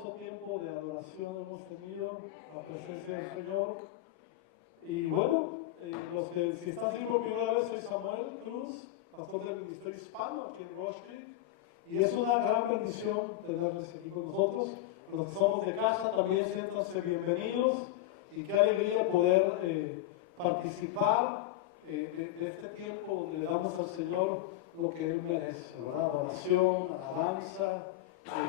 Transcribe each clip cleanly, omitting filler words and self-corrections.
hermoso tiempo de adoración hemos tenido, la presencia del Señor. Y bueno, si están aquí por primera vez, soy Samuel Cruz, pastor del Ministerio Hispano aquí en Rush Creek. Y es una gran bendición tenerles aquí con nosotros. Los que somos de casa también siéntanse bienvenidos. Y qué alegría poder participar de este tiempo donde le damos al Señor lo que Él merece, ¿verdad? Adoración, alabanza,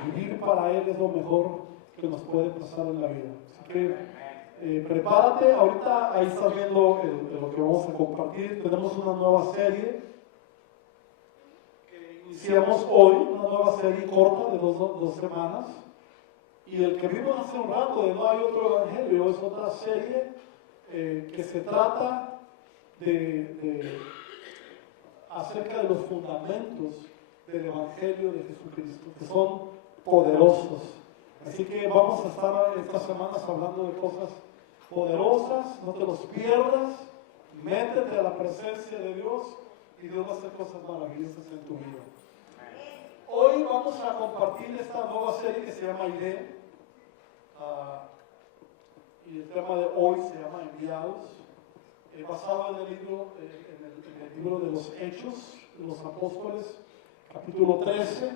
vivir para Él es lo mejor que nos puede pasar en la vida. Así que prepárate, ahorita ahí estás viendo lo que vamos a compartir. Tenemos una nueva serie que iniciamos hoy, una nueva serie corta de dos semanas. Y el que vimos hace un rato de No hay otro evangelio es otra serie que se trata acerca de los fundamentos del Evangelio de Jesucristo, que son poderosos. Así que vamos a estar estas semanas hablando de cosas poderosas, no te los pierdas, métete a la presencia de Dios y Dios va a hacer cosas maravillosas en tu vida. Hoy vamos a compartir esta nueva serie que se llama Iré, y el tema de hoy se llama Enviados. Basado en el libro de los Hechos de los Apóstoles, capítulo 13,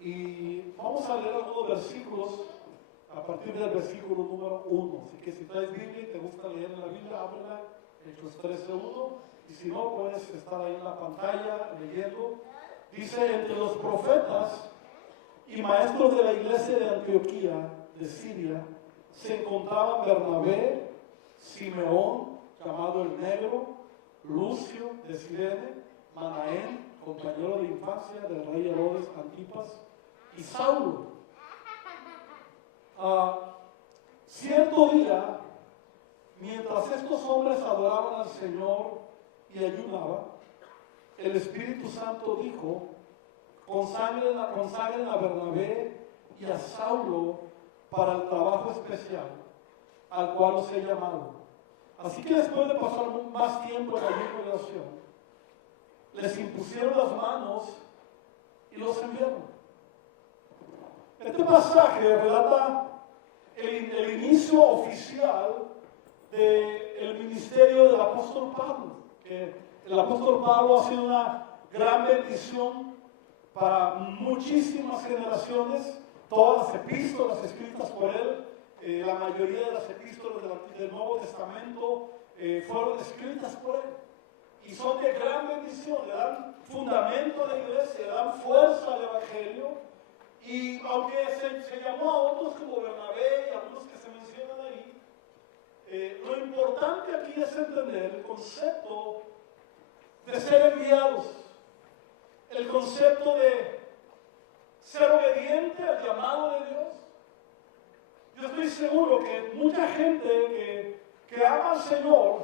y vamos a leer algunos versículos a partir del versículo número 1. Así que si traes Biblia y te gusta leer en la Biblia, ábrela, Hechos 13:1, y si no, puedes estar ahí en la pantalla leyendo. Dice: entre los profetas y maestros de la iglesia de Antioquía, de Siria, se encontraban Bernabé, Simeón, llamado el Negro, Lucio de Cirene, Manaén, compañero de infancia del rey Herodes Antipas, y Saulo. Cierto día, mientras estos hombres adoraban al Señor y ayunaban, el Espíritu Santo dijo: consagren a Bernabé y a Saulo para el trabajo especial al cual los he llamado. Así que después de pasar más tiempo en ayuno y oración, les impusieron las manos y los enviaron. Este pasaje relata el inicio oficial del ministerio del apóstol Pablo. Que el apóstol Pablo ha sido una gran bendición para muchísimas generaciones. Todas las epístolas escritas por él, la mayoría de las epístolas del Nuevo Testamento fueron escritas por él. Y son de gran bendición, le dan fundamento a la iglesia, le dan fuerza al evangelio. Y aunque se llamó a otros como Bernabé y algunos que se mencionan ahí, lo importante aquí es entender el concepto de ser enviados, el concepto de ser obediente al llamado de Dios. Yo estoy seguro que mucha gente que ama al Señor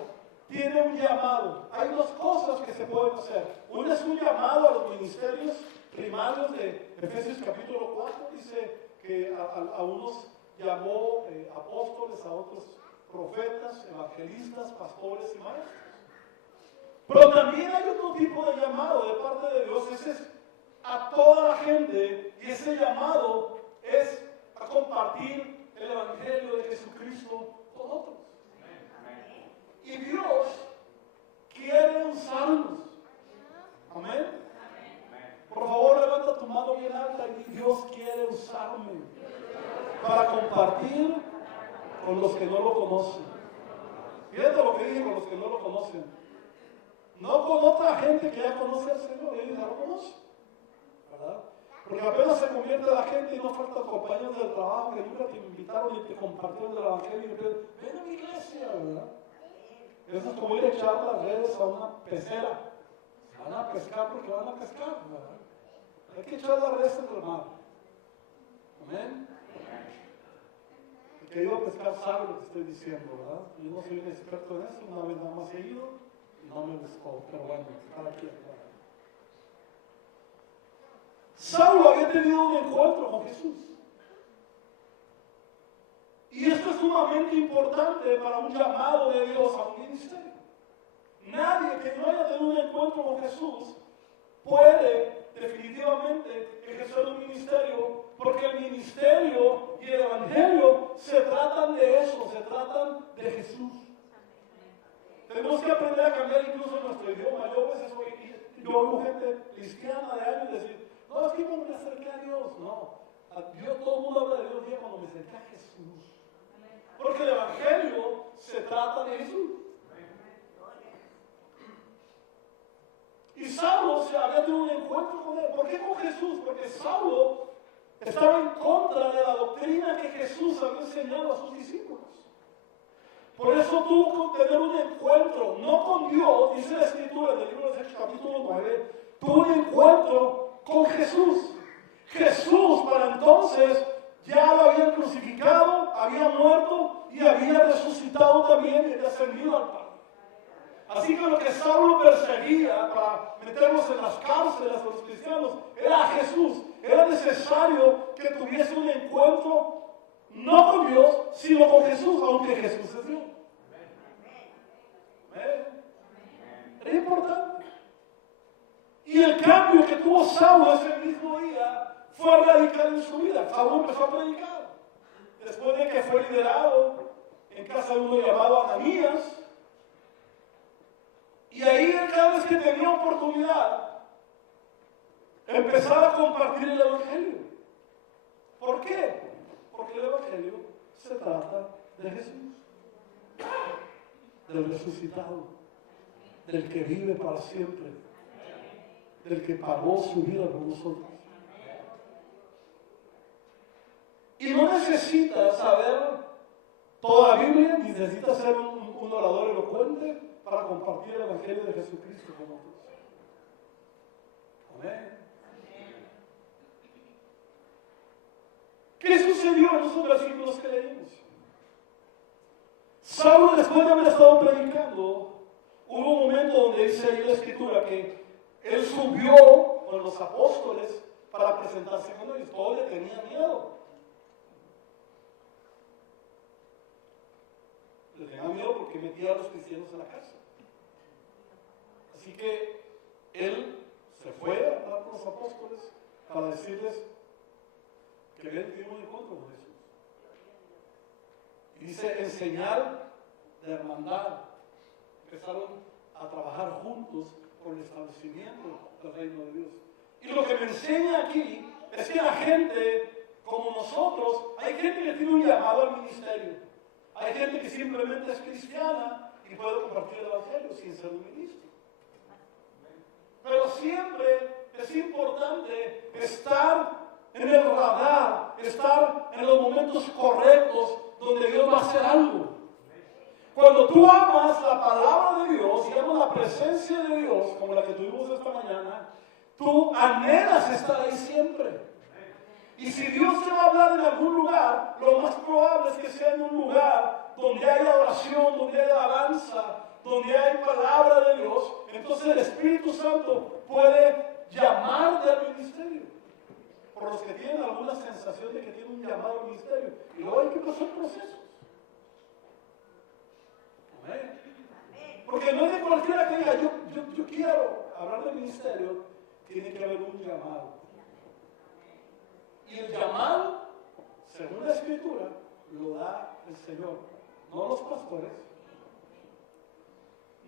tiene un llamado. Hay dos cosas que se pueden hacer. Una es un llamado a los ministerios primarios de Efesios capítulo 4. Dice que a unos llamó apóstoles, a otros profetas, evangelistas, pastores y maestros. Pero también hay otro tipo de llamado de parte de Dios. Ese es a toda la gente, y ese llamado es a compartir el evangelio de Jesucristo con otros. Y Dios quiere usarnos. Amén. Por favor, levanta tu mano bien alta y Dios quiere usarme para compartir con los que no lo conocen. Fíjate lo que dije: con los que no lo conocen. No con otra gente que ya conoce al Señor, ellos ya lo conocen, ¿verdad? Porque apenas se convierte la gente y no faltan compañeros del trabajo que nunca te invitaron y te compartieron el evangelio y te dicen: ven a mi iglesia, ¿verdad? Eso es como ir a echar las redes a una pecera. Van a pescar porque van a pescar, ¿verdad? Hay que echar las redes en el mar. Amén. El que ha ido a pescar sabe lo que estoy diciendo, ¿verdad? Yo no soy un experto en eso, una vez nada más he ido y no me gustó, pero bueno, cada quien, ¿verdad? Saulo había tenido un encuentro con Jesús. Y esto es sumamente importante para un llamado de Dios a un ministerio. Nadie que no haya tenido un encuentro con Jesús puede definitivamente ejercer un ministerio, porque el ministerio y el evangelio se tratan de eso, se tratan de Jesús. Tenemos que aprender a cambiar incluso nuestro idioma. Yo oigo gente cristiana de años decir, no, es que cuando me acerqué a Dios, no. Todo el mundo habla de Dios cuando me acerqué a Jesús. Porque el evangelio se trata de Jesús. Y Saulo se había tenido un encuentro con él. ¿Por qué con Jesús? Porque Saulo estaba en contra de la doctrina que Jesús había enseñado a sus discípulos. Por eso tuvo que tener un encuentro, no con Dios, dice la Escritura en el libro de Hechos capítulo 9, tuvo un encuentro con Jesús. Jesús para entonces ya lo había crucificado, había muerto y había resucitado también y había ascendido al Padre. Así que lo que Saulo perseguía para meterlos en las cárceles a los cristianos era a Jesús. Era necesario que tuviese un encuentro no con Dios, sino con Jesús, aunque Jesús es Dios. Era importante. Y el cambio que tuvo Saulo ese mismo día fue radical en su vida. Saulo empezó a predicar. Después de que fue liderado en casa de uno llamado Ananías. Y ahí cada vez que tenía oportunidad, empezaba a compartir el evangelio. ¿Por qué? Porque el evangelio se trata de Jesús, del resucitado, del que vive para siempre, del que pagó su vida por nosotros. Y no necesitas saber toda la Biblia, ni necesitas ser un orador elocuente para compartir el evangelio de Jesucristo con otros. Amén. ¿Qué sucedió en esos versículos que leímos? Saulo, después de haber estado predicando, hubo un momento donde dice ahí la Escritura que él subió con los apóstoles para presentarse con ellos. Todos le tenían miedo. Le tenían miedo porque metía a los cristianos en la cárcel. Así que él se fue a hablar con los apóstoles para decirles que había tenido un encuentro con Jesús. Y dice, en señal de hermandad, empezaron a trabajar juntos por el establecimiento del reino de Dios. Y lo que me enseña aquí es que la gente, como nosotros, hay gente que tiene un llamado al ministerio. Hay gente que simplemente es cristiana y puede compartir el evangelio sin ser un ministro. Pero siempre es importante estar en el radar, estar en los momentos correctos donde Dios va a hacer algo. Cuando tú amas la palabra de Dios y amas la presencia de Dios, como la que tuvimos esta mañana, tú anhelas estar ahí siempre. Y si Dios te va a hablar en algún lugar, lo más probable es que sea en un lugar donde hay oración, donde hay alabanza, donde hay palabra de Dios. Entonces el Espíritu Santo puede llamarte al ministerio. Por los que tienen alguna sensación de que tienen un llamado al ministerio. Y luego hay que pasar procesos. Amén. Porque no es de cualquiera que diga, yo quiero hablar del ministerio, tiene que haber un llamado. Y el llamado, según la Escritura, lo da el Señor, no los pastores,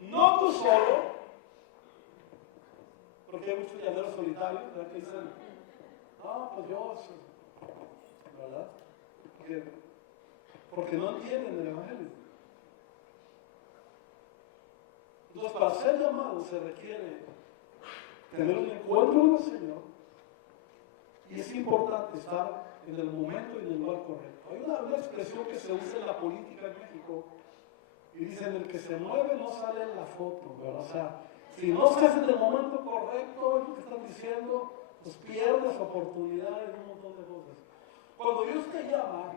no tú solo, porque hay muchos llaneros solitarios, ¿verdad? Que dicen, no, pues yo, ¿verdad? Porque no entienden el evangelio. Entonces, para ser llamado se requiere tener un encuentro con el Señor. Y es importante estar en el momento y en el lugar correcto. Hay una expresión que se usa en la política en México y dicen, el que se mueve no sale en la foto, ¿verdad? O sea, si no estás en el momento correcto, es lo que están diciendo, pues pierdes oportunidades, un montón de cosas. Cuando Dios te llama,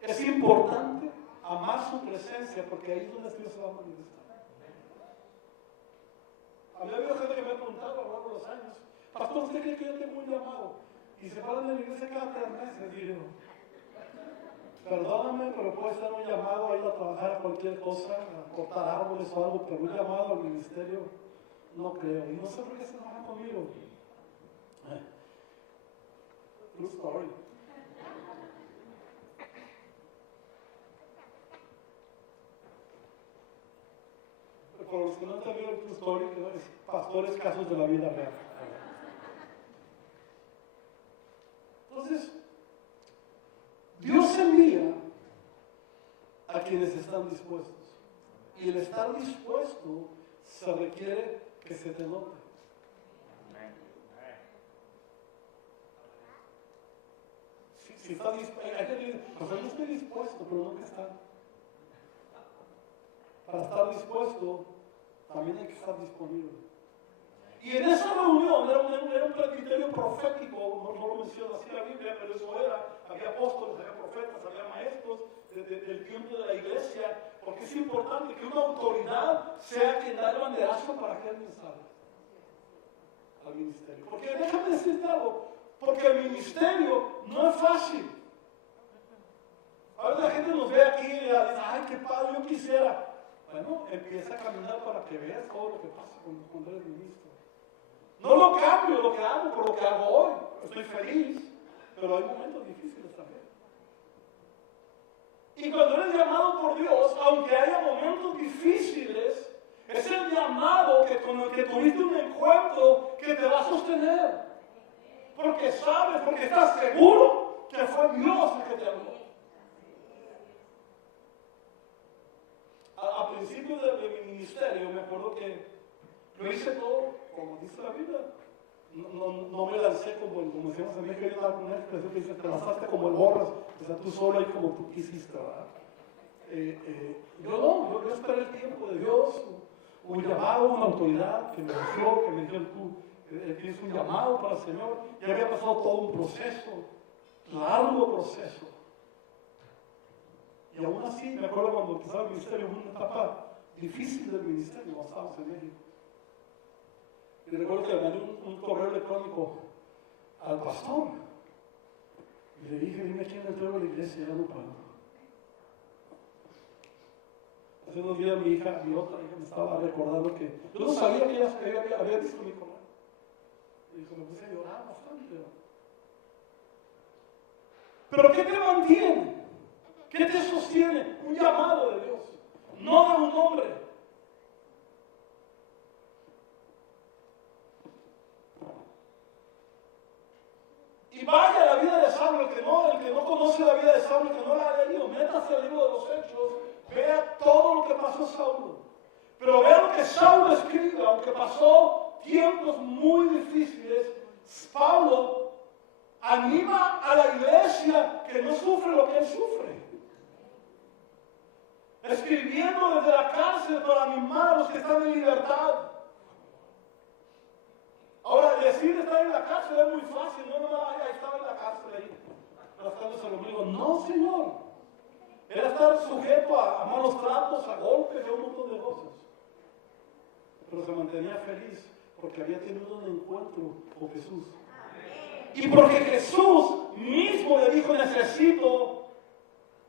es importante amar su presencia, porque ahí es donde Dios se va a manifestar. A mí ha habido gente que me ha preguntado a lo largo de los años, pastor, ¿usted cree que yo tengo un llamado? Y se paran en la iglesia cada 3 meses. Y yo, perdóname, pero puede ser un llamado a ir a trabajar a cualquier cosa, a cortar árboles o algo, pero un llamado al ministerio No creo. Y no sé por qué se enojan conmigo. True story. Por los que no han sabido el True Story, es pastores casos de la vida real. Entonces, Dios envía a quienes están dispuestos. Y el estar dispuesto se requiere que se te note. Si estás dispuesto, hay gente que dice, pues yo estoy dispuesto, pero nunca está. Para estar dispuesto, también hay que estar disponible. Y en esa reunión era un presbiterio profético, no lo menciona así la Biblia, pero eso era. Había apóstoles, había profetas, había maestros del tiempo de la iglesia, porque es importante que una autoridad sea quien da el banderazo para que alguien salga al ministerio. Porque déjame decirte algo, porque el ministerio no es fácil. A veces la gente nos ve aquí y dice, ay, qué padre, yo quisiera. Bueno, empieza a caminar para que veas todo lo que pasa cuando eres ministro. No lo cambio lo que hago por lo que hago hoy. Estoy feliz, pero hay momentos difíciles también. Y cuando eres llamado por Dios, aunque haya momentos difíciles, es el llamado con el que tuviste un encuentro que te va a sostener. Porque sabes, porque estás seguro que fue Dios el que te habló. A principios de mi ministerio me acuerdo que lo hice todo, como dice la Biblia. No me lancé como decíamos en México, hay una expresión que dice, te lanzaste como el borras, o sea, tú solo y como tú quisiste, ¿verdad? Yo esperé el tiempo de Dios, un llamado, una autoridad que me eligió, que me dijo, tú tienes un llamado para el Señor. Ya había pasado todo un proceso, largo proceso. Y aún así, me acuerdo cuando empezaba el ministerio, hubo una etapa difícil del ministerio, cuando estábamos en México. Y recuerdo que le mandé un correo electrónico al pastor. Y le dije, dime quién entró a la iglesia, ya no puedo. Hace unos días mi otra hija me estaba recordando que yo no sabía que ella había visto mi correo. Y dijo, me puse a llorar bastante. Pero ¿qué te mantiene? ¿Qué te sostiene? Un llamado de Dios, no de un hombre. Y vaya la vida de Saulo, el que no conoce la vida de Saulo, el que no la ha leído, métase al libro de los Hechos, vea todo lo que pasó Saulo. Pero vea lo que Saulo escribe, aunque pasó tiempos muy difíciles, Pablo anima a la iglesia que no sufre lo que él sufre. Escribiendo desde la cárcel para animar a los que están en libertad. Ahora, decir estar en la cárcel es muy fácil, ahí estaba en la cárcel ahí, rascándose el ombligo. No, Señor. Era estar sujeto a malos tratos, a golpes y a un montón de cosas. Pero se mantenía feliz porque había tenido un encuentro con Jesús. Y porque Jesús mismo le dijo, necesito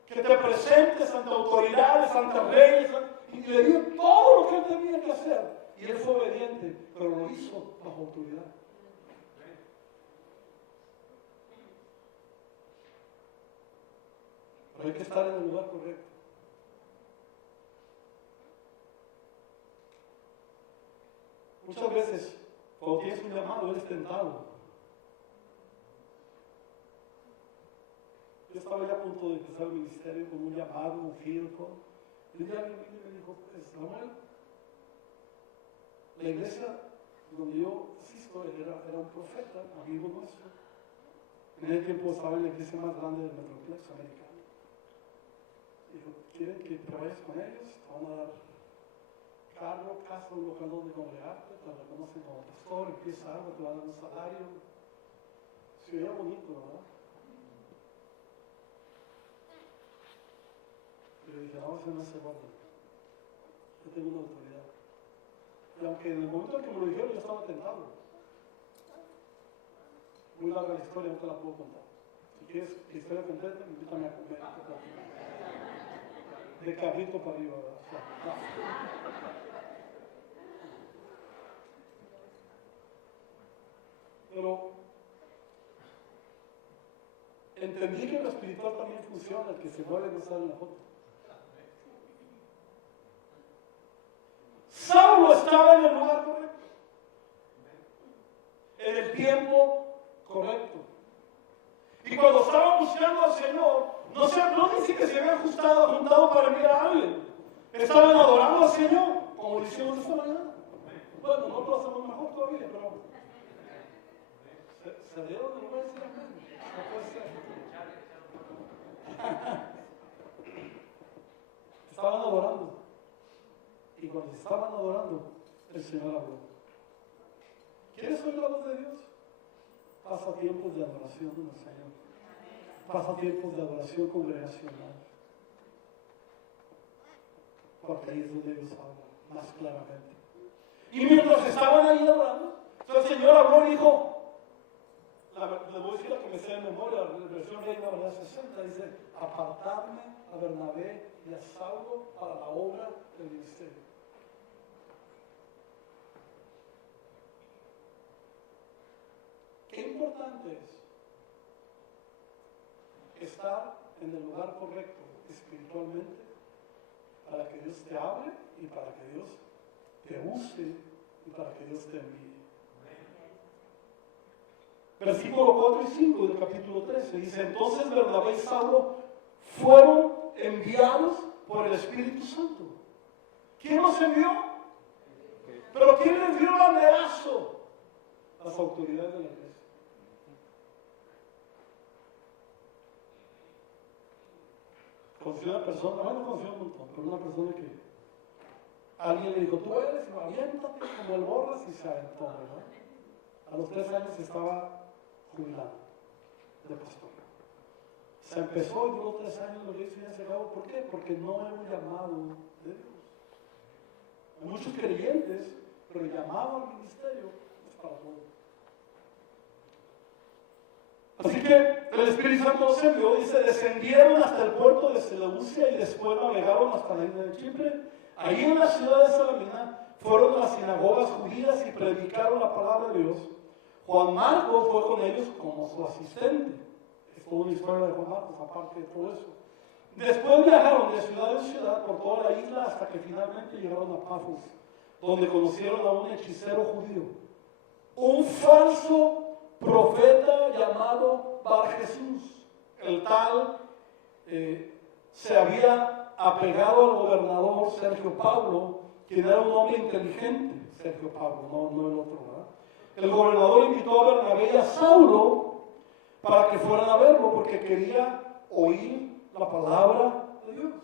que te presentes ante autoridades, ante reyes, y le dio todo lo que él tenía que hacer. Y él fue obediente, pero lo hizo bajo autoridad. Pero hay que estar en el lugar correcto. Muchas veces, cuando tienes un llamado, eres tentado. Yo estaba ya a punto de empezar el ministerio con un llamado, un filtro. Y un día alguien me dijo, Samuel, la iglesia donde yo asisto era un profeta, amigo nuestro. En el tiempo estaba en la iglesia más grande del Metroplex americano. Dijo, quieren que te vayas con ellos, te van a dar carro, casa, un local donde congregarte, te reconocen como pastor, empieza algo, te van a dar un salario. Se veía bonito, ¿verdad? Y le dije, no, eso no se guarda. Yo tengo una autoridad. Y aunque en el momento en que me lo dijeron yo estaba tentado. Muy larga la historia, no te la puedo contar. Si quieres la historia completa, invítame a comer. De carrito para arriba, ¿verdad? O sea, no. Pero entendí que lo espiritual también funciona, el que se mueve no sale en la foto. Saulo estaba en el lugar correcto, en el tiempo correcto. Y cuando estaban buscando al Señor, no dice que se habían juntado para mirar a alguien. Estaban adorando al Señor, como lo hicimos esta mañana. Bueno, nosotros lo hacemos mejor todavía, pero se dieron de lugar a decir amén. No puede ser. Estaban adorando. Y cuando estaban adorando, el Señor habló. ¿Quieres oír la voz de Dios? Pasa tiempos de adoración en el Señor. Pasa tiempos de adoración congregacional. Porque ahí es donde Dios habla más claramente. Y mientras estaban ahí adorando, el Señor habló y dijo, les voy a decir la que me sé de memoria, la versión Reina Valera 60, dice, apartarme a Bernabé y a Saulo para la obra del ministerio. Qué importante es estar en el lugar correcto espiritualmente para que Dios te hable y para que Dios te use y para que Dios te envíe. Versículo 4 y 5 del capítulo 13 dice, entonces Bernabé y Saulo fueron enviados por el Espíritu Santo. ¿Quién los envió? ¿Pero quién les dio el banderazo? Las autoridades de la iglesia. Conocí una persona, bueno, conocí un montón, pero una persona que alguien le dijo, tú eres, aviéntate como el borras y se aventó, ¿verdad? A los 3 años estaba jubilado de pastor. Se empezó y duró 3 años, lo que hizo y ya se acabó. ¿Por qué? Porque no era un llamado de Dios. Hay muchos creyentes, pero el llamado al ministerio es para todos. Así que el Espíritu Santo los envió, dice, descendieron hasta el puerto de Seleucia y después navegaron hasta la isla de Chipre. Allí en la ciudad de Salamina fueron a las sinagogas judías y predicaron la palabra de Dios. Juan Marcos fue con ellos como su asistente. Es toda una historia de Juan Marcos, aparte de todo eso. Después viajaron de ciudad en ciudad por toda la isla hasta que finalmente llegaron a Pafos, donde conocieron a un hechicero judío, un falso profeta llamado Bar Jesús. El tal se había apegado al gobernador Sergio Pablo, quien era un hombre inteligente. Sergio Pablo, no el otro, ¿verdad? El gobernador invitó a Bernabé y a Saulo para que fueran a verlo, porque quería oír la palabra de Dios.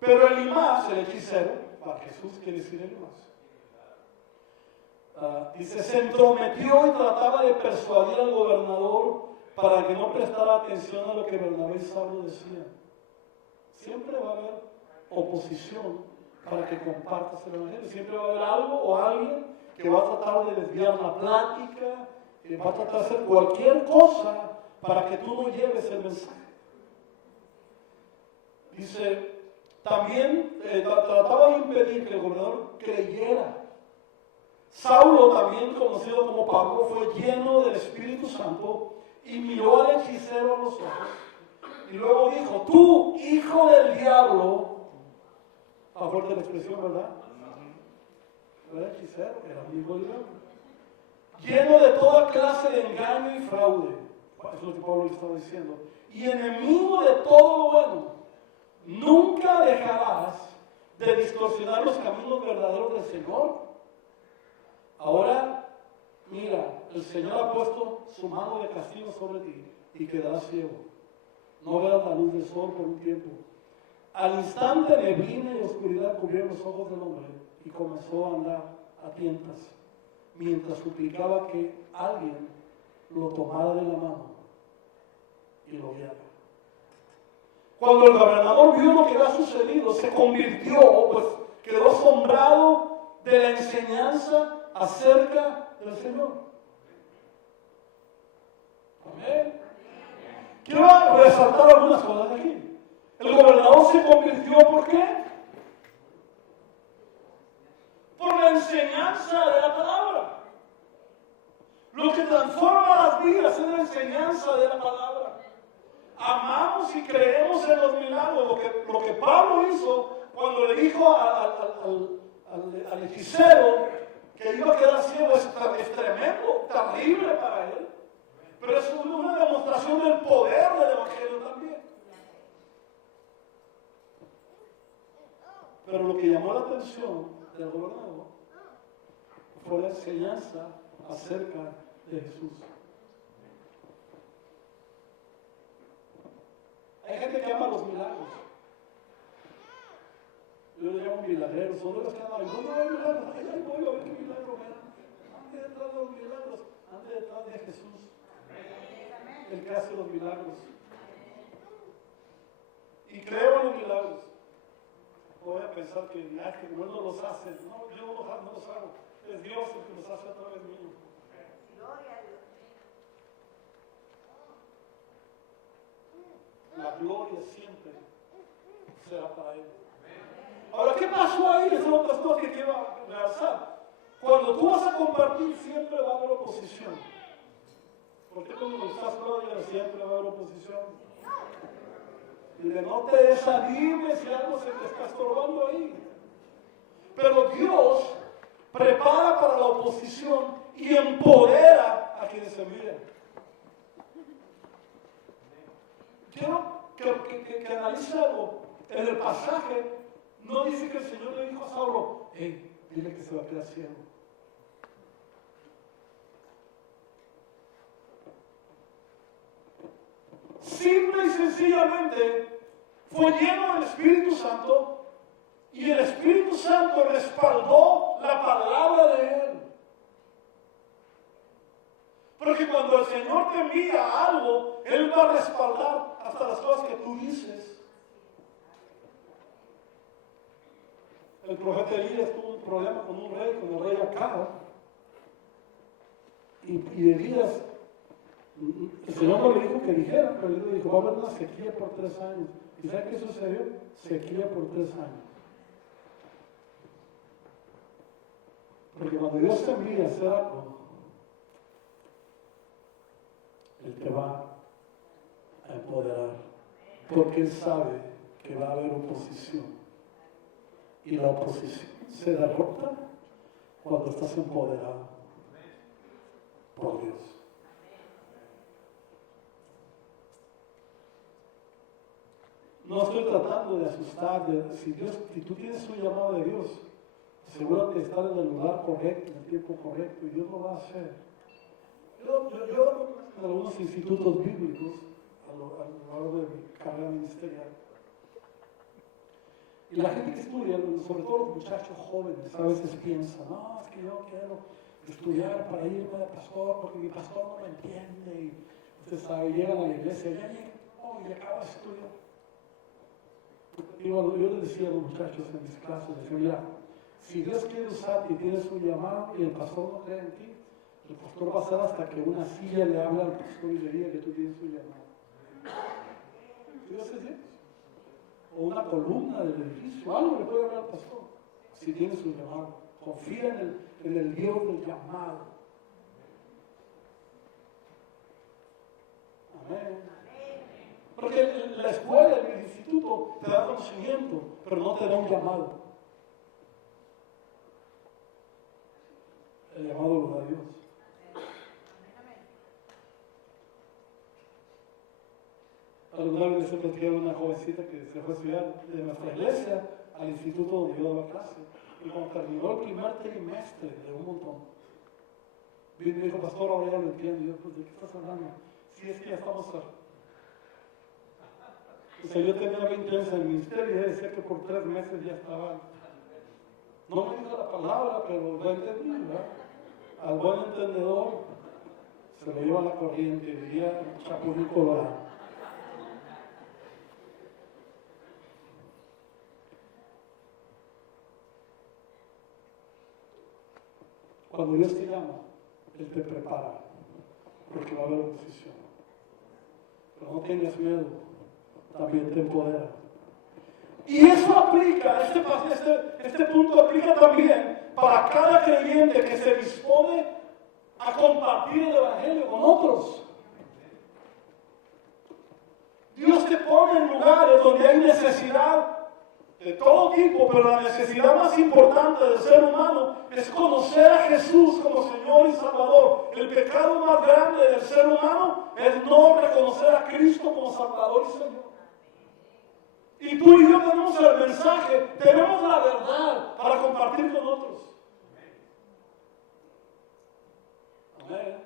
Pero Elimas, el hechicero, Bar Jesús quiere decir Elimas, dice, se entrometió y trataba de persuadir al gobernador para que no prestara atención a lo que Bernabé y Saulo decían. Siempre va a haber oposición para que compartas el evangelio. Siempre va a haber algo o alguien que va a tratar de desviar la plática, que va a tratar de hacer cualquier cosa para que tú no lleves el mensaje. Dice, también trataba de impedir que el gobernador creyera. Saulo, también conocido como Pablo, fue lleno del Espíritu Santo y miró al hechicero a los ojos y luego dijo, tú, hijo del diablo, a fuerte la expresión, ¿verdad? No era hechicero, era amigo del diablo, lleno de toda clase de engaño y fraude. Eso es lo que Pablo le estaba diciendo. Y enemigo de todo lo bueno, nunca dejarás de distorsionar los caminos verdaderos del Señor. Ahora, mira, el Señor ha puesto su mano de castigo sobre ti y quedarás ciego. No verás la luz del sol por un tiempo. Al instante neblina y oscuridad cubrieron los ojos del hombre y comenzó a andar a tientas, mientras suplicaba que alguien lo tomara de la mano y lo guiara. Cuando el gobernador vio lo que había sucedido, se convirtió, pues quedó asombrado de la enseñanza acerca del Señor. Amén. Quiero resaltar algunas cosas aquí. El gobernador se convirtió, ¿por qué? Por la enseñanza de la palabra. Lo que transforma las vidas es la enseñanza de la palabra. Amamos y creemos en los milagros. Lo que Pablo hizo cuando le dijo al hechicero que iba a quedar ciego es tremendo, terrible para él. Pero es una demostración del poder del Evangelio también. Pero lo que llamó la atención del gobernador fue la enseñanza acerca de Jesús. Hay gente que ama los milagros. Yo le llamo milagreros. Son los que andan, ¿dónde hay milagros? Ay, voy a ver qué milagro me dan. Ande detrás de los milagros, ande detrás de Jesús. El que hace los milagros. Y creo en los milagros. No voy a pensar que como Él no los hace. No, yo no los hago. Es Dios el que los hace a través mío. La gloria siempre será para Él. Ahora, ¿qué pasó ahí? Esas son otras cosas que quiero realzar. Cuando tú vas a compartir, siempre va a haber oposición. Porque cuando estás gloria, siempre va a haber oposición. Y de no te desanimes si algo se te está estorbando ahí. Pero Dios prepara para la oposición y empodera a quienes se envían. Quiero que analice algo. En el pasaje no dice que el Señor le dijo a Saulo, dile que se va a quedar ciego. Simple y sencillamente fue lleno del Espíritu Santo y el Espíritu Santo respaldó la palabra de Él. Porque cuando el Señor te envía algo, Él va a respaldar hasta las cosas que tú dices. El profeta Elías tuvo un problema con un rey, con el rey Acab. Y Elías, el Señor no le dijo que dijera, pero él le dijo, va a haber una sequía por 3 años. ¿Y sabe qué sucedió? Sequía por 3 años. Porque cuando Dios te envía a hacer algo, Él te va a empoderar. Porque Él sabe que va a haber oposición. Y la oposición se derrota cuando estás empoderado por Dios. No estoy tratando de asustar. Si tú tienes un llamado de Dios, asegúrate de estar en el lugar correcto, en el tiempo correcto, y Dios lo va a hacer. Yo en algunos institutos bíblicos, a lo largo de mi carrera ministerial, y la gente que estudia, sobre todo los muchachos jóvenes, a veces piensan, no, es que yo quiero estudiar para irme de pastor, porque mi pastor no me entiende, y usted sabe, llegan a la iglesia, y acaba de estudiar. Yo les decía a los muchachos en mis clases, decía, mira, si Dios quiere usarte y tienes un llamado y el pastor no cree en ti, el pastor va a hacer hasta que una silla le hable al pastor y le diga que tú tienes un llamado. Dios es Dios. O una columna del edificio, algo le puede hablar al pastor, si tienes un llamado. Confía en el Dios del llamado. Amén. Porque la escuela, el instituto te da conocimiento, pero no te da un llamado. El llamado lo da Dios. Alguna vez les platicé a una jovencita que se fue a estudiar de nuestra iglesia al instituto donde yo daba clase. Y cuando terminó el primer trimestre de un montón, vino y me dijo, pastor, ahora ya lo entiendo. Y yo, pues, ¿de qué estás hablando? Sí, es que ya estamos O sea, yo tenía 20 años en el ministerio y decía que por 3 meses ya estaba. No me dijo la palabra, pero lo entendí, ¿verdad? Al buen entendedor se lo lleva a la corriente, diría Chapulín Colorado. Cuando Dios te llama, Él te prepara, porque va a haber oposición. Pero no tengas miedo, también te empodera. Y eso aplica, este punto aplica también para cada creyente que se dispone a compartir el Evangelio con otros. Dios te pone en lugares donde hay necesidad de todo tipo, pero la necesidad más importante del ser humano es conocer a Jesús como Señor y Salvador. El pecado más grande del ser humano es no reconocer a Cristo como Salvador y Señor. Y tú y yo tenemos el mensaje, tenemos la verdad para compartir con otros. Amén.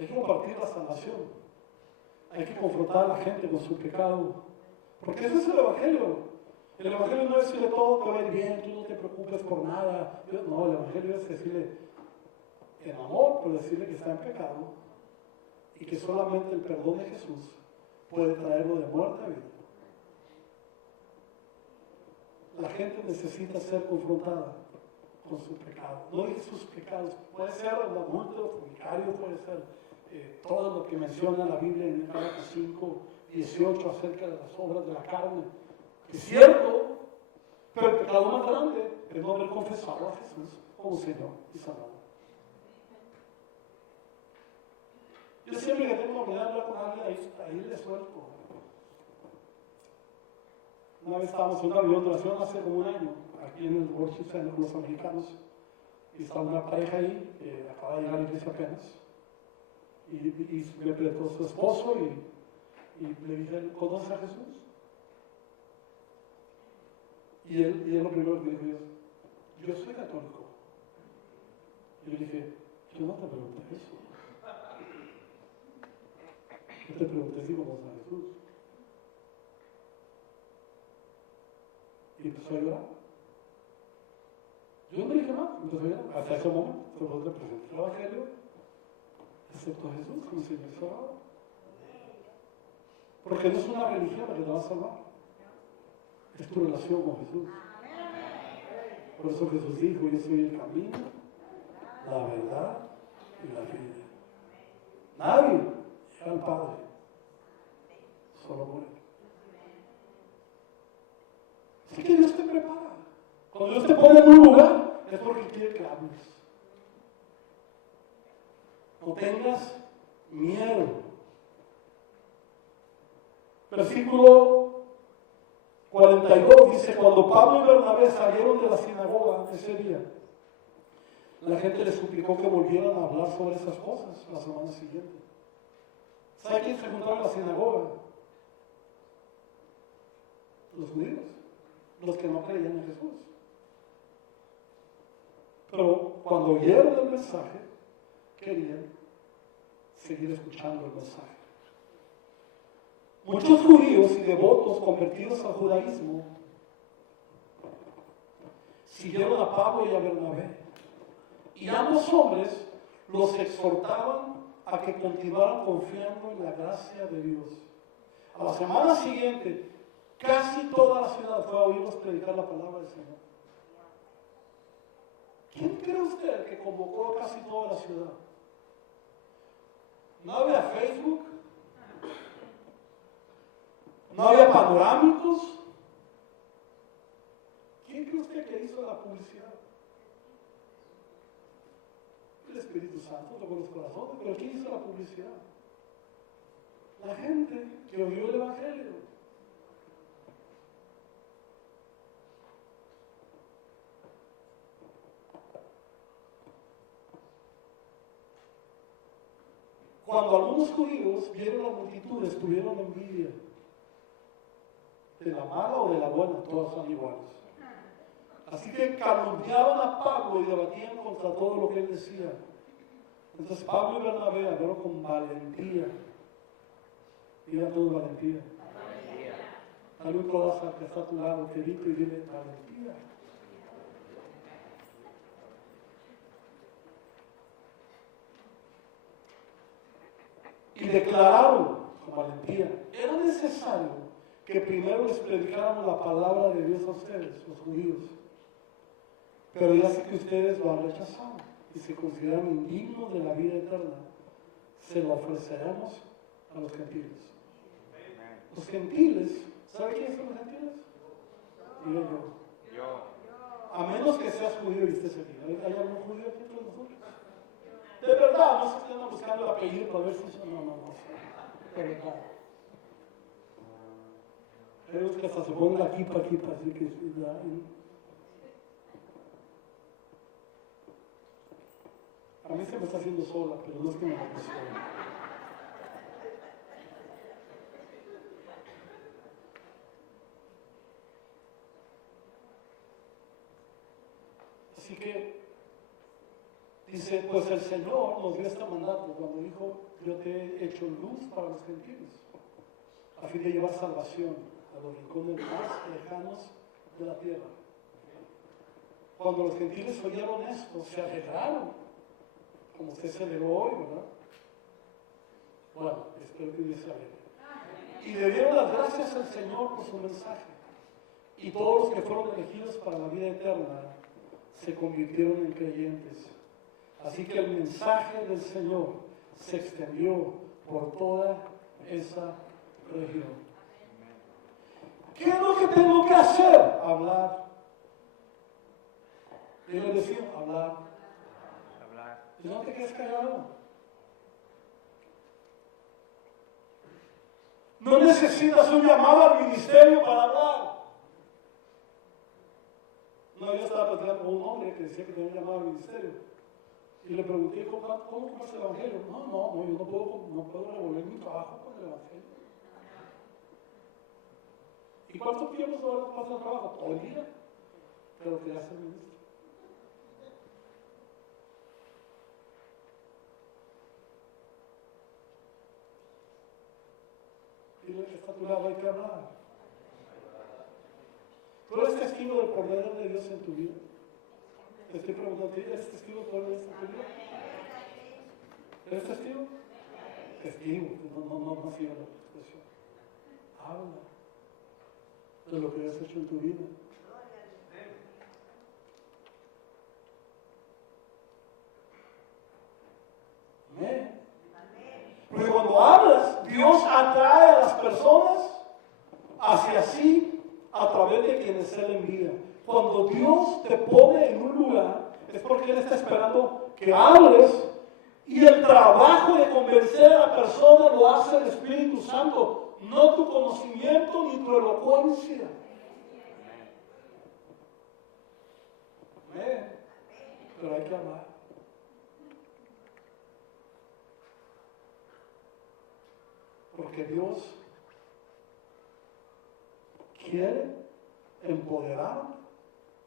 Hay que compartir la salvación. Hay que confrontar a la gente con su pecado. Porque ese es el Evangelio. El Evangelio no es decirle todo te va a ir bien, tú no te preocupes por nada. No, el Evangelio es decirle en amor, pero decirle que está en pecado y que solamente el perdón de Jesús puede traerlo de muerte a vida. La gente necesita ser confrontada con su pecado. No dice sus pecados, puede ser el adúltero, fornicario, puede ser todo lo que menciona la Biblia en Gálatas 5:18 acerca de las obras de la carne. Es cierto, pero el pecado más grande es no haber confesado a Jesús como Señor y Salvador. Yo siempre que tengo una oportunidad de hablar con alguien, ahí le suelto. Una vez estábamos en un avión de oración hace como un año, aquí en el Worship Center con los americanos, y estaba una pareja ahí, acaba de llegar a la iglesia apenas, y me presentó su esposo y le dije, ¿conoces a Jesús? Y él lo primero que dijo, yo soy católico. Y yo le dije, yo no te pregunté eso. Yo te pregunté si conoces a Jesús. Y empezó a llorar. Yo no le dije nada, empezó a llorar. Hasta ese momento, entonces le presenté el Evangelio, aceptó a Jesús como Señor y Salvador. Porque no es una religión la que te va a salvar, es tu relación con Jesús. Por eso Jesús dijo, yo soy el camino, la verdad y la vida. Nadie llega al Padre, solo por Él. Así que Dios te prepara. Cuando Dios te pone en un lugar, es porque quiere que hables. No tengas miedo. Versículo 42 dice, cuando Pablo y Bernabé salieron de la sinagoga ese día, la gente les suplicó que volvieran a hablar sobre esas cosas la semana siguiente. ¿Sabe quién se juntaba en la sinagoga? Los judíos, los que no creían en Jesús. Pero cuando oyeron el mensaje, querían seguir escuchando el mensaje. Muchos judíos y devotos convertidos al judaísmo siguieron a Pablo y a Bernabé. Y ambos hombres los exhortaban a que continuaran confiando en la gracia de Dios. A la semana siguiente, casi toda la ciudad fue a oírlos predicar la palabra del Señor. ¿Quién cree usted que convocó a casi toda la ciudad? No había Facebook, no había panorámicos. ¿Quién cree usted que hizo la publicidad? El Espíritu Santo tocó los corazones, pero ¿quién hizo la publicidad? La gente que oyó el Evangelio. Cuando algunos judíos vieron las multitudes, tuvieron envidia. De la mala o de la buena, todas son iguales. Así que calumniaban a Pablo y debatían contra todo lo que él decía. Entonces Pablo y Bernabé hablaron con valentía. Digan todos valentía. Dale un codazo al que está a tu lado, querido, y dile valentía. Y declararon con valentía, era necesario que primero les predicáramos la palabra de Dios a ustedes, los judíos. Pero ya sé que ustedes lo han rechazado y se consideran indignos de la vida eterna. Se lo ofreceremos a los gentiles. Los gentiles, ¿sabe quiénes son los gentiles? Digo yo. A menos que seas judío y estés aquí. ¿Hay algún judío aquí entre nosotros? De verdad, no se estén buscando el apellido para ver si son. No. De verdad. Hay unos que hasta se ponen la kipa, así que ya. A mí se me está haciendo sola, pero no es que me la pusieron. Así que dice, pues el Señor nos dio este mandato cuando dijo, yo te he hecho luz para los gentiles, a fin de llevar salvación a los rincones más lejanos de la tierra. Cuando los gentiles oyeron esto, se alegraron, como usted se alegró hoy, ¿verdad? Bueno, espero que Dios se alegre. Y le dieron las gracias al Señor por su mensaje. Y todos los que fueron elegidos para la vida eterna se convirtieron en creyentes. Así que el mensaje del Señor se extendió por toda esa región. ¿Qué es lo que tengo que hacer? Hablar. Y le decía, hablar. Y no te quedes callado. No necesitas un llamado al ministerio para hablar. No, yo estaba platicando con un hombre que decía que tenía un llamado al ministerio. Y le pregunté, ¿cómo compras el evangelio? No, yo no puedo revolver mi trabajo con el evangelio. ¿Y cuánto tiempo se va a pasar el trabajo? Todo el día. Pero que hace el ministro. Dile que está a tu lado, hay que hablar. ¿Tú eres testigo del poder de Dios en tu vida? Te estoy preguntando, ¿eres testigo del poder de Dios en tu vida? ¿Eres testigo? Testigo, no siga la expresión. Habla de lo que has hecho en tu vida. Amén. Porque cuando hablas, Dios atrae a las personas hacia sí a través de quienes Él envía. Cuando Dios te pone en un lugar, es porque Él está esperando que hables, y el trabajo de convencer a la persona lo hace el Espíritu Santo, no tu conocimiento ni tu elocuencia. Amén. Pero hay que hablar. Porque Dios quiere empoderar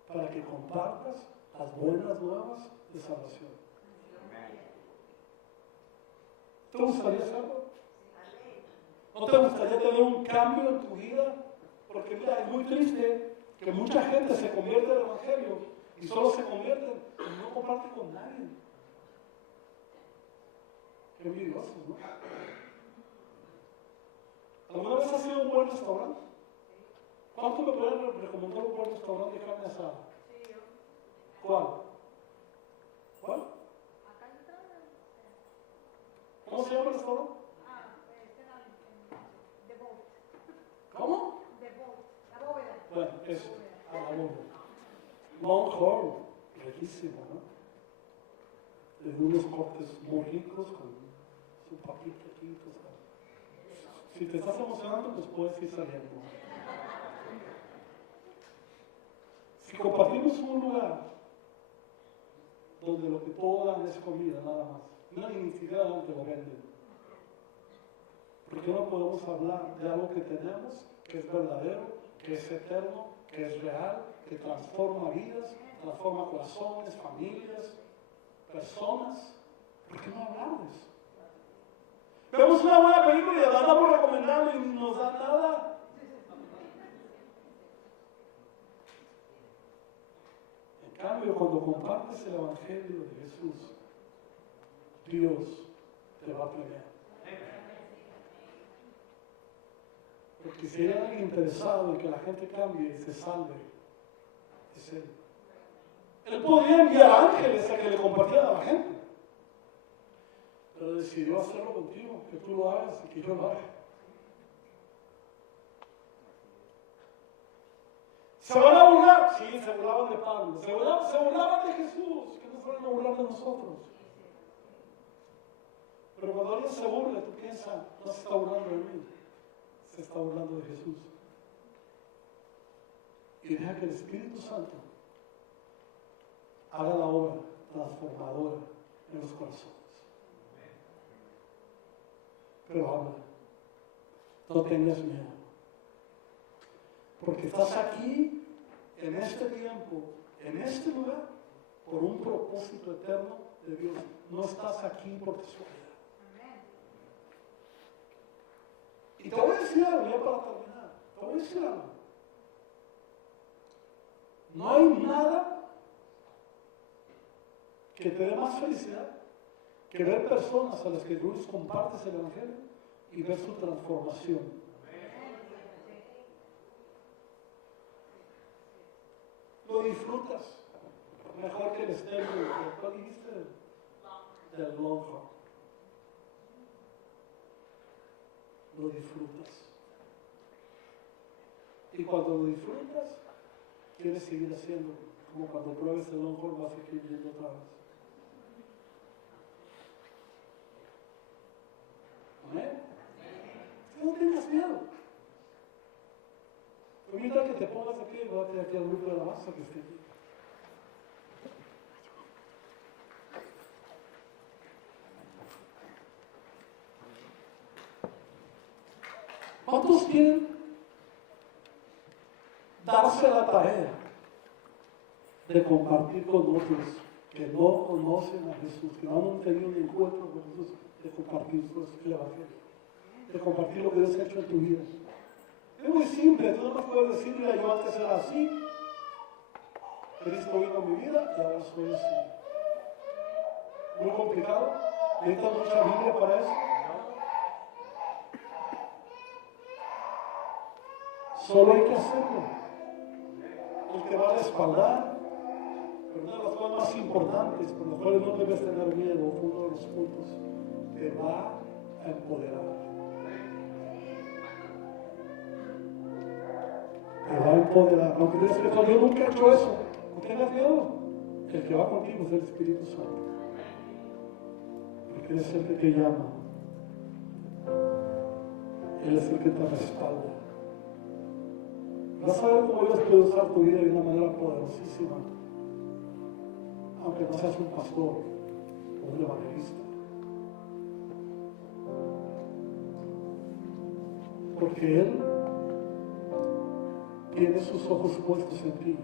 para que compartas las buenas nuevas de salvación. ¿Te gustaría hacerlo? ¿No te gustaría tener un cambio en tu vida? Porque mira, es muy triste que mucha gente se convierte al evangelio y solo se convierten y no comparten con nadie. Qué envidiosos, ¿no? ¿Alguna vez has ido a un buen restaurante? ¿Cuánto me pueden recomendar un buen restaurante de carne asada? ¿Cuál? ¿Cómo se llama el restaurante? ¿Cómo? La bóveda. Bueno, eso, a la bóveda. Longhorn, riquísimo, ¿no? De unos cortes muy ricos con su papita aquí, tostada. Si te estás emocionando, pues puedes ir saliendo. Si compartimos un lugar donde lo que todo dan es comida, nada más, no hay ni siquiera donde lo venden, ¿por qué no podemos hablar de algo que tenemos, que es verdadero, que es eterno, que es real, que transforma vidas, transforma corazones, familias, personas? ¿Por qué no hablar de eso? Vemos una buena película y la andamos recomendando y no nos da nada. En cambio, cuando compartes el Evangelio de Jesús, Dios te va a premiar. Porque si hay alguien interesado en que la gente cambie y se salve, es Él. Él podría enviar ángeles a que le compartieran a la gente, pero decidió hacerlo contigo, que tú lo hagas y que yo lo haga. ¿Se van a burlar? Sí, se burlaban de Pablo. Se burlaban de Jesús. Que no fueron a burlar de nosotros. Pero cuando alguien se burla, tú piensas, no se está burlando de mí, se está burlando de Jesús. Y deja que el Espíritu Santo haga la obra transformadora en los corazones. Pero habla, no tengas miedo. Porque estás aquí, en este tiempo, en este lugar, por un propósito eterno de Dios. No estás aquí por casualidad. Y te voy a decir algo, ya para terminar. Te voy a decir algo. No hay nada que te dé más felicidad que ver personas a las que tú les compartes el Evangelio y ver su transformación. Lo disfrutas mejor que el estéreo. ¿Cuál dijiste? Del Longhorn. Lo disfrutas. Y cuando lo disfrutas, quieres seguir haciendo. Como cuando pruebes el Longhorn, vas a seguir yendo otra vez. Amén. No tengas miedo. Mientras que te pongas aquí, voy a tener aquí al grupo de la masa que esté aquí. ¿Cuántos quieren darse la tarea de compartir con otros que no conocen a Jesús, que no han tenido un encuentro con Jesús, de compartir el Evangelio, de compartir lo que Dios ha hecho en tu vida? Es muy simple, tú no me puedes decir, mira, yo antes era así, Cristo vino a mi vida y ahora soy así. Muy complicado, necesitas mucha Biblia para eso. Solo hay que hacerlo. Él te va a respaldar. Pero una de las cosas más importantes, por las cuales no debes tener miedo, uno de los puntos, te va a empoderar. Te va a empoderar. Aunque digas que yo nunca he hecho eso, no tengas miedo. El que va contigo es el Espíritu Santo. Porque Él es el que te llama. Él es el que te respalda. Vas a ver cómo Dios puede usar tu vida de una manera poderosísima, aunque no seas un pastor o un evangelista. Porque Él tiene sus ojos puestos en ti,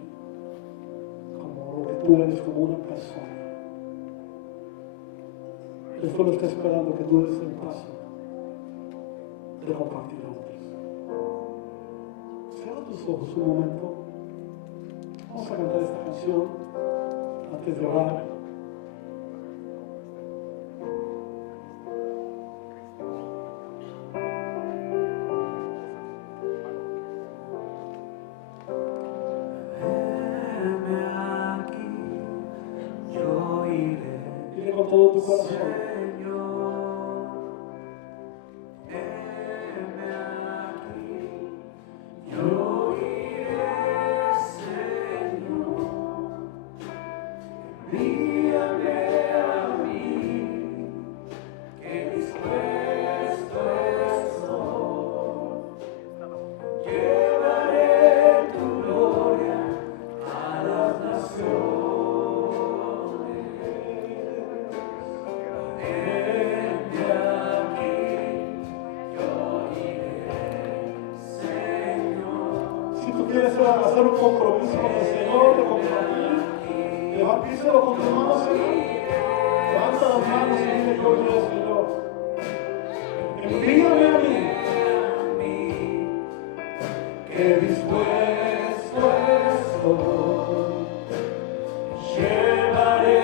como lo que tú eres, como una persona. Él solo está esperando que tú des el paso de compartir a otros. Cierra tus ojos un momento. Vamos a cantar esta canción antes de orar. Heme aquí, yo iré. Dile con todo tu corazón. Hacer un compromiso con el Señor, de compartir, levantíselo con tus manos, Señor. Levanta las manos y dile: yo iré, Señor. Envíame a mí, que dispuesto estoy. Llevaré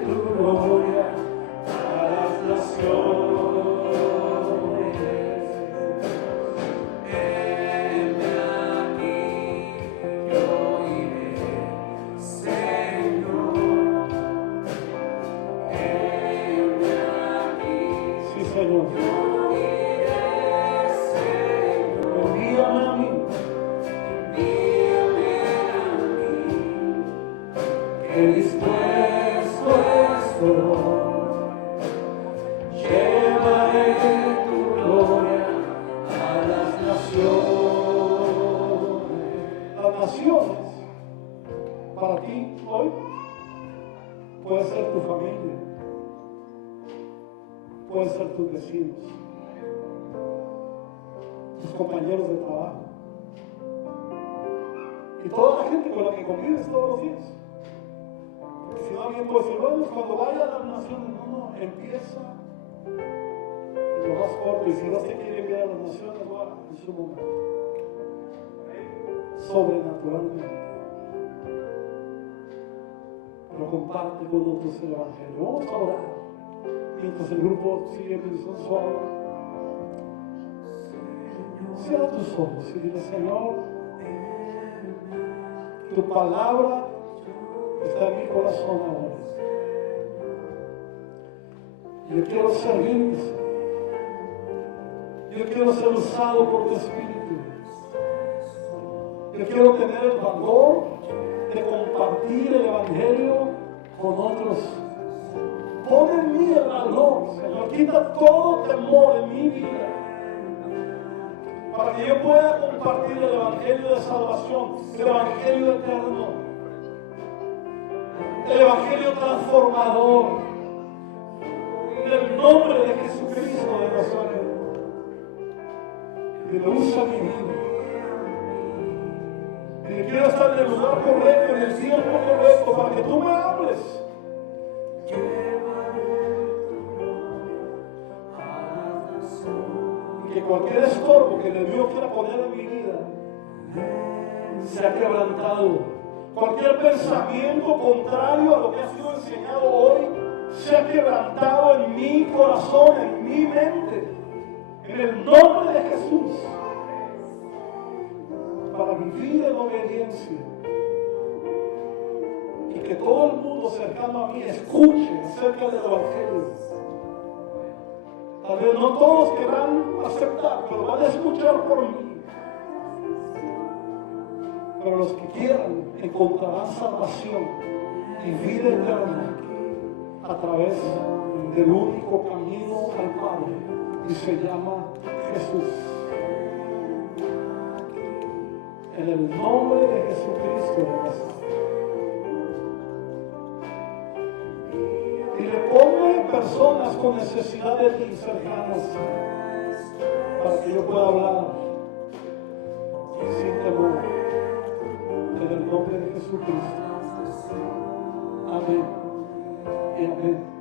tu gloria a las naciones. Envíame a mí. Las naciones para ti hoy puede ser tu familia, pueden ser tus vecinos, tus compañeros de trabajo y toda la gente con la que convives todos los días. Porque si no, alguien puede decir, bueno, cuando vaya a las naciones, no, empieza en lo más corto, y si Dios te quiere enviar a las naciones, bueno, en su momento, sobrenaturalmente. Pero comparte con nosotros el Evangelio. Vamos a orar mientras el grupo sigue ministrando su obra. Cierra tus ojos y dile: Señor, tu palabra está en mi corazón ahora. Yo quiero servirte, Señor. Yo quiero ser usado por tu Espíritu. Yo quiero tener el valor de compartir el Evangelio con otros. Pon en mí el valor, Señor. Quita todo temor en mi vida, para que yo pueda compartir el Evangelio de salvación, el Evangelio eterno, el Evangelio transformador, en el nombre de Jesucristo de Nazaret. Que lo usa mi vida. Y quiero estar en el lugar correcto, en el tiempo correcto, para que tú me hables. Y que cualquier estorbo que el enemigo quiera poner en mi vida sea quebrantado. Cualquier pensamiento contrario a lo que ha sido enseñado hoy sea quebrantado en mi corazón, en mi mente, en el nombre de Jesús, para vivir en obediencia y que todo el mundo cercano a mí escuche acerca del Evangelio. Tal vez no todos querrán aceptar, pero van a escuchar por mí. Pero los que quieran encontrarán salvación y vida eterna a través del único camino al Padre, y se llama Jesús. En el nombre de Jesucristo de Nazaret. Y le ponme personas con necesidad de ti cercanas, para que yo pueda hablar sin temor. En el nombre de Jesucristo. Amén y amén.